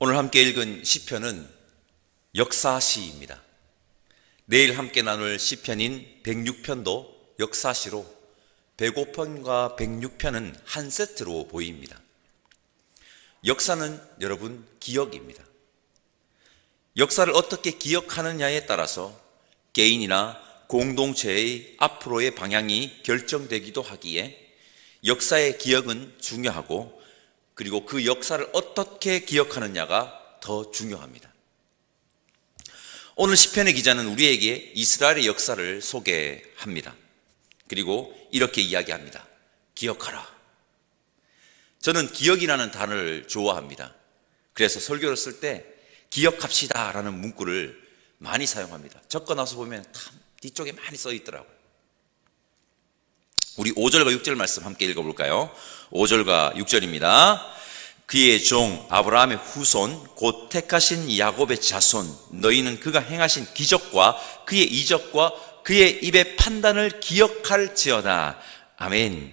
오늘 함께 읽은 시편은 역사시입니다. 내일 함께 나눌 시편인 106편도 역사시로 105편과 106편은 한 세트로 보입니다. 역사는 여러분 기억입니다. 역사를 어떻게 기억하느냐에 따라서 개인이나 공동체의 앞으로의 방향이 결정되기도 하기에 역사의 기억은 중요하고, 그리고 그 역사를 어떻게 기억하느냐가 더 중요합니다. 오늘 시편의 기자는 우리에게 이스라엘의 역사를 소개합니다. 그리고 이렇게 이야기합니다. 기억하라. 저는 기억이라는 단어를 좋아합니다. 그래서 설교를 쓸 때 기억합시다 라는 문구를 많이 사용합니다. 적고 나서 보면 참 뒤쪽에 많이 써 있더라고요. 우리 5절과 6절 말씀 함께 읽어볼까요? 5절과 6절입니다. 그의 종 아브라함의 후손 곧 택하신 야곱의 자손, 너희는 그가 행하신 기적과 그의 이적과 그의 입의 판단을 기억할지어다. 아멘.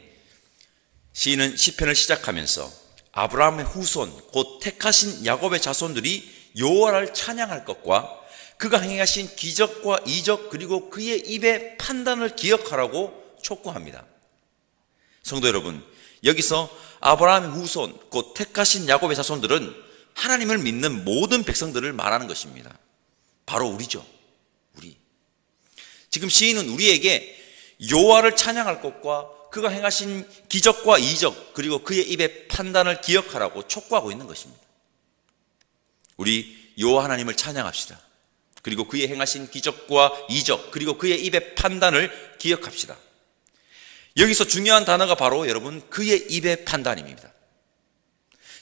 시인은 시편을 시작하면서 아브라함의 후손 곧 택하신 야곱의 자손들이 여호와를 찬양할 것과 그가 행하신 기적과 이적 그리고 그의 입의 판단을 기억하라고 촉구합니다. 성도 여러분, 여기서 아브라함의 후손 곧 택하신 야곱의 자손들은 하나님을 믿는 모든 백성들을 말하는 것입니다. 바로 우리죠. 우리. 지금 시인은 우리에게 여호와를 찬양할 것과 그가 행하신 기적과 이적 그리고 그의 입의 판단을 기억하라고 촉구하고 있는 것입니다. 우리 여호와 하나님을 찬양합시다. 그리고 그의 행하신 기적과 이적 그리고 그의 입의 판단을 기억합시다. 여기서 중요한 단어가 바로 여러분 그의 입의 판단입니다.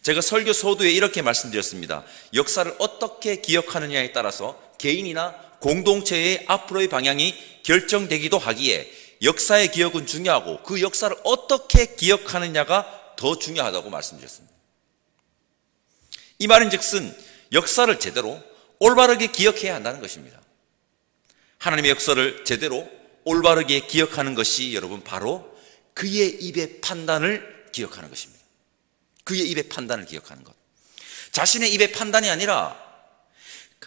제가 설교 서두에 이렇게 말씀드렸습니다. 역사를 어떻게 기억하느냐에 따라서 개인이나 공동체의 앞으로의 방향이 결정되기도 하기에 역사의 기억은 중요하고 그 역사를 어떻게 기억하느냐가 더 중요하다고 말씀드렸습니다. 이 말인즉슨 역사를 제대로 올바르게 기억해야 한다는 것입니다. 하나님의 역사를 제대로 올바르게 기억하는 것이 여러분 바로 그의 입의 판단을 기억하는 것입니다. 그의 입의 판단을 기억하는 것. 자신의 입의 판단이 아니라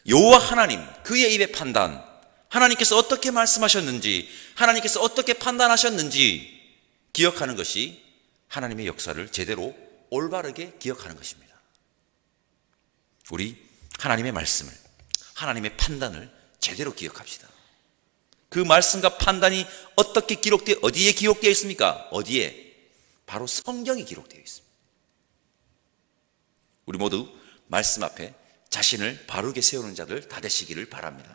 여호와 하나님, 그의 입의 판단, 하나님께서 어떻게 말씀하셨는지, 하나님께서 어떻게 판단하셨는지 기억하는 것이 하나님의 역사를 제대로 올바르게 기억하는 것입니다. 우리 하나님의 말씀을, 하나님의 판단을 제대로 기억합시다. 그 말씀과 판단이 어떻게 기록되어 어디에 기록되어 있습니까? 어디에? 바로 성경에 기록되어 있습니다. 우리 모두 말씀 앞에 자신을 바르게 세우는 자들 다 되시기를 바랍니다.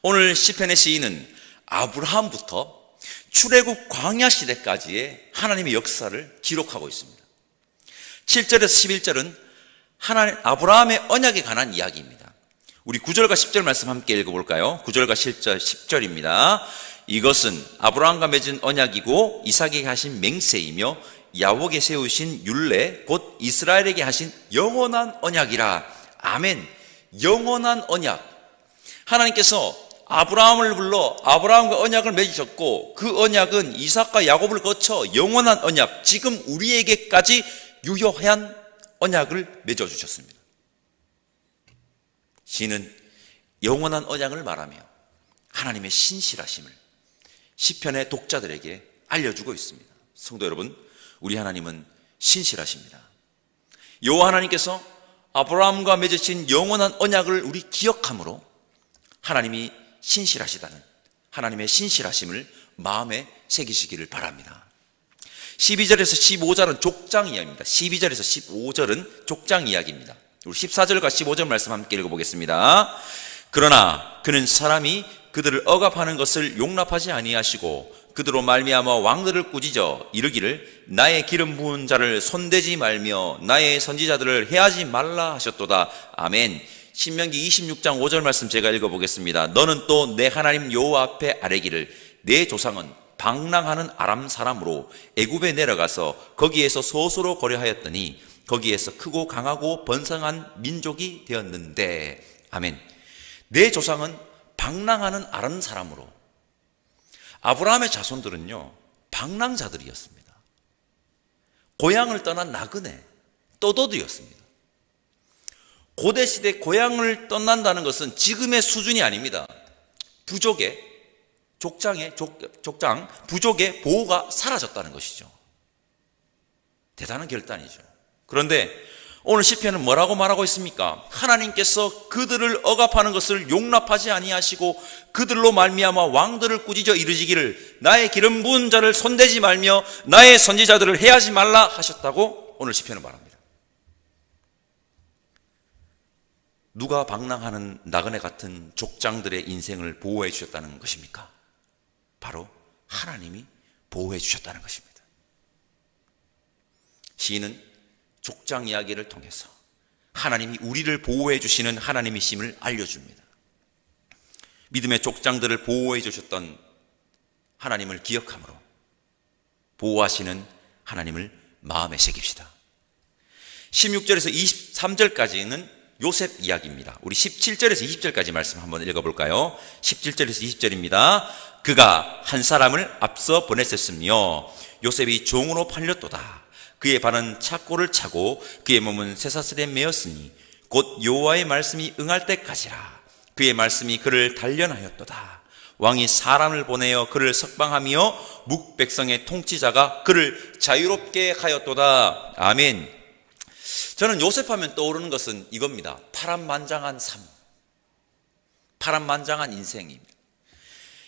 오늘 시편의 시인은 아브라함부터 출애굽 광야 시대까지의 하나님의 역사를 기록하고 있습니다. 7절에서 11절은 아브라함의 언약에 관한 이야기입니다. 우리 9절과 10절 말씀 함께 읽어볼까요? 9절과 10절입니다. 이것은 아브라함과 맺은 언약이고 이삭에게 하신 맹세이며 야곱에게 세우신 율례 곧 이스라엘에게 하신 영원한 언약이라. 아멘. 영원한 언약. 하나님께서 아브라함을 불러 아브라함과 언약을 맺으셨고 그 언약은 이삭과 야곱을 거쳐 영원한 언약, 지금 우리에게까지 유효한 언약을 맺어주셨습니다. 시인은 영원한 언약을 말하며 하나님의 신실하심을 시편의 독자들에게 알려주고 있습니다. 성도 여러분, 우리 하나님은 신실하십니다. 여호와 하나님께서 아브라함과 맺으신 영원한 언약을 우리 기억함으로 하나님이 신실하시다는 하나님의 신실하심을 마음에 새기시기를 바랍니다. 12절에서 15절은 족장 이야기입니다. 12절에서 15절은 족장 이야기입니다. 우리 14절과 15절 말씀 함께 읽어보겠습니다. 그러나 그는 사람이 그들을 억압하는 것을 용납하지 아니하시고 그들로 말미암아 왕들을 꾸짖어 이르기를 나의 기름 부은 자를 손대지 말며 나의 선지자들을 해하지 말라 하셨도다. 아멘. 신명기 26장 5절 말씀 제가 읽어보겠습니다. 너는 또 내 하나님 여호와 앞에 아뢰기를 내 조상은 방랑하는 아람 사람으로 애굽에 내려가서 거기에서 소수로 거류하였더니 거기에서 크고 강하고 번성한 민족이 되었는데. 아멘. 내 조상은 방랑하는 아람 사람으로. 아브라함의 자손들은요 방랑자들이었습니다. 고향을 떠난 나그네, 떠도들이었습니다. 고대시대 고향을 떠난다는 것은 지금의 수준이 아닙니다. 부족의 부족의 보호가 사라졌다는 것이죠. 대단한 결단이죠. 그런데 오늘 시편은 뭐라고 말하고 있습니까? 하나님께서 그들을 억압하는 것을 용납하지 아니하시고 그들로 말미암아 왕들을 꾸짖어 이르시기를 나의 기름 부은 자를 손대지 말며 나의 선지자들을 해하지 말라 하셨다고 오늘 시편은 말합니다. 누가 방랑하는 나그네 같은 족장들의 인생을 보호해 주셨다는 것입니까? 바로 하나님이 보호해 주셨다는 것입니다. 시인은 족장 이야기를 통해서 하나님이 우리를 보호해 주시는 하나님이심을 알려줍니다. 믿음의 족장들을 보호해 주셨던 하나님을 기억함으로 보호하시는 하나님을 마음에 새깁시다. 16절에서 23절까지는 요셉 이야기입니다. 우리 17절에서 20절까지 말씀 한번 읽어볼까요? 17절에서 20절입니다. 그가 한 사람을 앞서 보냈었으며 요셉이 종으로 팔렸도다. 그의 발은 착고를 차고 그의 몸은 쇠사슬에 매었으니 곧 여호와의 말씀이 응할 때까지라. 그의 말씀이 그를 단련하였도다. 왕이 사람을 보내어 그를 석방하며 묵백성의 통치자가 그를 자유롭게 하였도다. 아멘. 저는 요셉하면 떠오르는 것은 이겁니다. 파란만장한 삶, 파란만장한 인생입니다.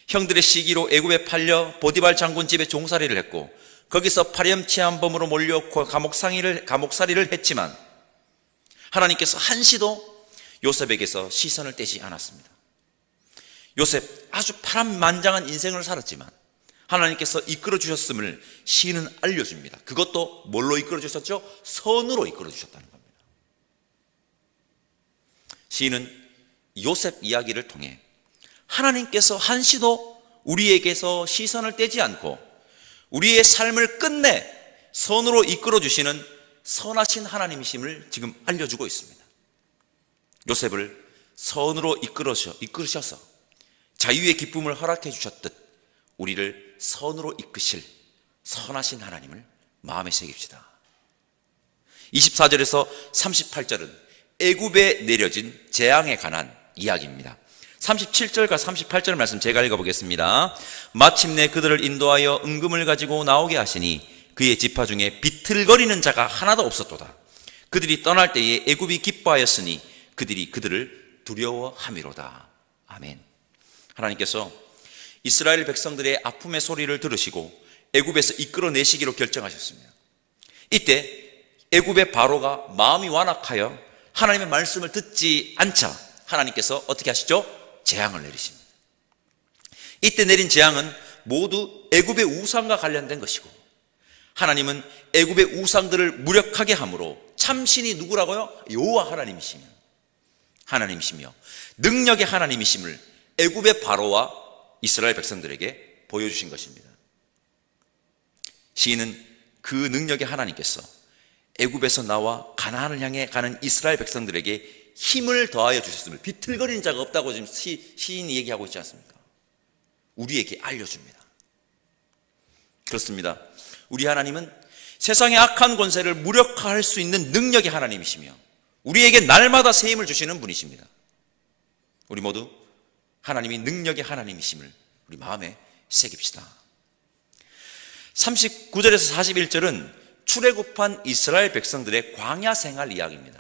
형들의 시기로 애굽에 팔려 보디발 장군 집에 종살이를 했고 거기서 파렴치한범으로 몰려 감옥살이를 했지만 하나님께서 한시도 요셉에게서 시선을 떼지 않았습니다. 요셉 아주 파란만장한 인생을 살았지만 하나님께서 이끌어 주셨음을 시인은 알려줍니다. 그것도 뭘로 이끌어 주셨죠? 선으로 이끌어 주셨다는 겁니다. 시인은 요셉 이야기를 통해 하나님께서 한시도 우리에게서 시선을 떼지 않고 우리의 삶을 끝내 선으로 이끌어 주시는 선하신 하나님이심을 지금 알려주고 있습니다. 요셉을 선으로 이끌으셔서 자유의 기쁨을 허락해 주셨듯 우리를 선으로 이끄실 선하신 하나님을 마음에 새깁시다. 24절에서 38절은 애굽에 내려진 재앙에 관한 이야기입니다. 37절과 38절 말씀 제가 읽어보겠습니다. 마침내 그들을 인도하여 은금을 가지고 나오게 하시니 그의 지파 중에 비틀거리는 자가 하나도 없었도다. 그들이 떠날 때에 애굽이 기뻐하였으니 그들이 그들을 두려워함이로다. 아멘. 하나님께서 이스라엘 백성들의 아픔의 소리를 들으시고 애굽에서 이끌어내시기로 결정하셨습니다. 이때 애굽의 바로가 마음이 완악하여 하나님의 말씀을 듣지 않자 하나님께서 어떻게 하시죠? 재앙을 내리십니다. 이때 내린 재앙은 모두 애굽의 우상과 관련된 것이고 하나님은 애굽의 우상들을 무력하게 함으로 참신이 누구라고요? 여호와 하나님이시며 능력의 하나님이심을 애굽의 바로와 이스라엘 백성들에게 보여주신 것입니다. 시인은 그 능력의 하나님께서 애굽에서 나와 가나안을 향해 가는 이스라엘 백성들에게 힘을 더하여 주셨음을 비틀거리는 자가 없다고 지금 시인이 얘기하고 있지 않습니까? 우리에게 알려줍니다. 그렇습니다. 우리 하나님은 세상의 악한 권세를 무력화할 수 있는 능력의 하나님이시며 우리에게 날마다 새 힘을 주시는 분이십니다. 우리 모두 하나님이 능력의 하나님이심을 우리 마음에 새깁시다. 39절에서 41절은 출애굽한 이스라엘 백성들의 광야 생활 이야기입니다.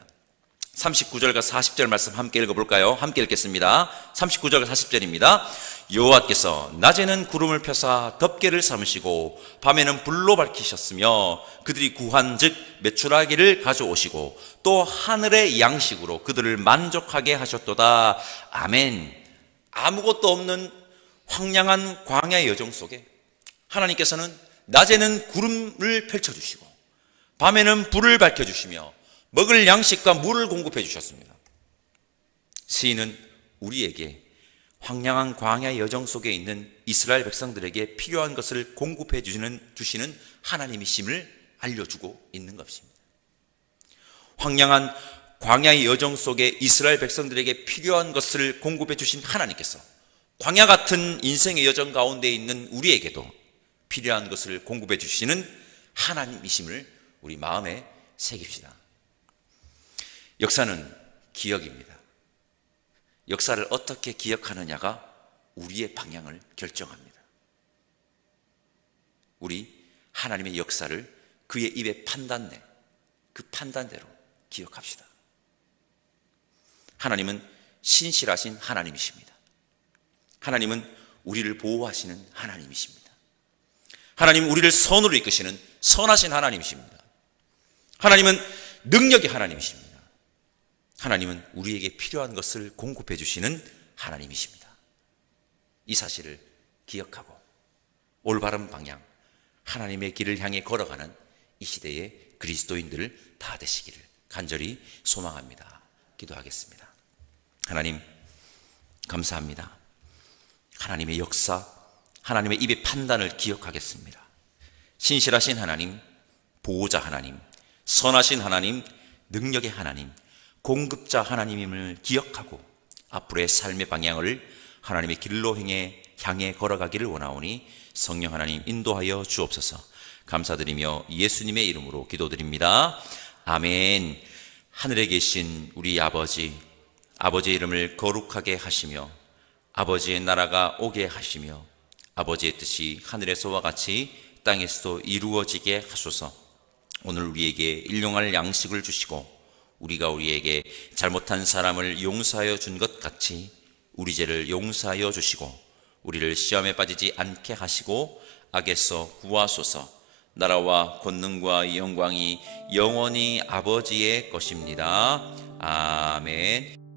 39절과 40절 말씀 함께 읽어볼까요? 함께 읽겠습니다. 39절과 40절입니다. 여호와께서 낮에는 구름을 펴사 덮개를 삼으시고 밤에는 불로 밝히셨으며 그들이 구한 즉 메추라기를 가져오시고 또 하늘의 양식으로 그들을 만족하게 하셨도다. 아멘. 아무것도 없는 황량한 광야의 여정 속에 하나님께서는 낮에는 구름을 펼쳐주시고 밤에는 불을 밝혀주시며 먹을 양식과 물을 공급해 주셨습니다. 시인은 우리에게 황량한 광야의 여정 속에 있는 이스라엘 백성들에게 필요한 것을 공급해 주시는 하나님이심을 알려주고 있는 것입니다. 황량한 광야의 여정 속에 이스라엘 백성들에게 필요한 것을 공급해 주신 하나님께서 광야 같은 인생의 여정 가운데 있는 우리에게도 필요한 것을 공급해 주시는 하나님이심을 우리 마음에 새깁시다. 역사는 기억입니다. 역사를 어떻게 기억하느냐가 우리의 방향을 결정합니다. 우리 하나님의 역사를 그의 입의 판단내, 그 판단대로 기억합시다. 하나님은 신실하신 하나님이십니다. 하나님은 우리를 보호하시는 하나님이십니다. 하나님은 우리를 선으로 이끄시는 선하신 하나님이십니다. 하나님은 능력의 하나님이십니다. 하나님은 우리에게 필요한 것을 공급해 주시는 하나님이십니다. 이 사실을 기억하고 올바른 방향, 하나님의 길을 향해 걸어가는 이 시대의 그리스도인들 다 되시기를 간절히 소망합니다. 기도하겠습니다. 하나님, 감사합니다. 하나님의 역사, 하나님의 입의 판단을 기억하겠습니다. 신실하신 하나님, 보호자 하나님, 선하신 하나님, 능력의 하나님, 공급자 하나님임을 기억하고 앞으로의 삶의 방향을 하나님의 길로 향해 걸어가기를 원하오니 성령 하나님 인도하여 주옵소서. 감사드리며 예수님의 이름으로 기도드립니다. 아멘. 하늘에 계신 우리 아버지, 아버지의 이름을 거룩하게 하시며 아버지의 나라가 오게 하시며 아버지의 뜻이 하늘에서와 같이 땅에서도 이루어지게 하소서. 오늘 우리에게 일용할 양식을 주시고 우리가 우리에게 잘못한 사람을 용서하여 준 것 같이 우리 죄를 용서하여 주시고 우리를 시험에 빠지지 않게 하시고 악에서 구하소서. 나라와 권능과 영광이 영원히 아버지의 것입니다. 아멘.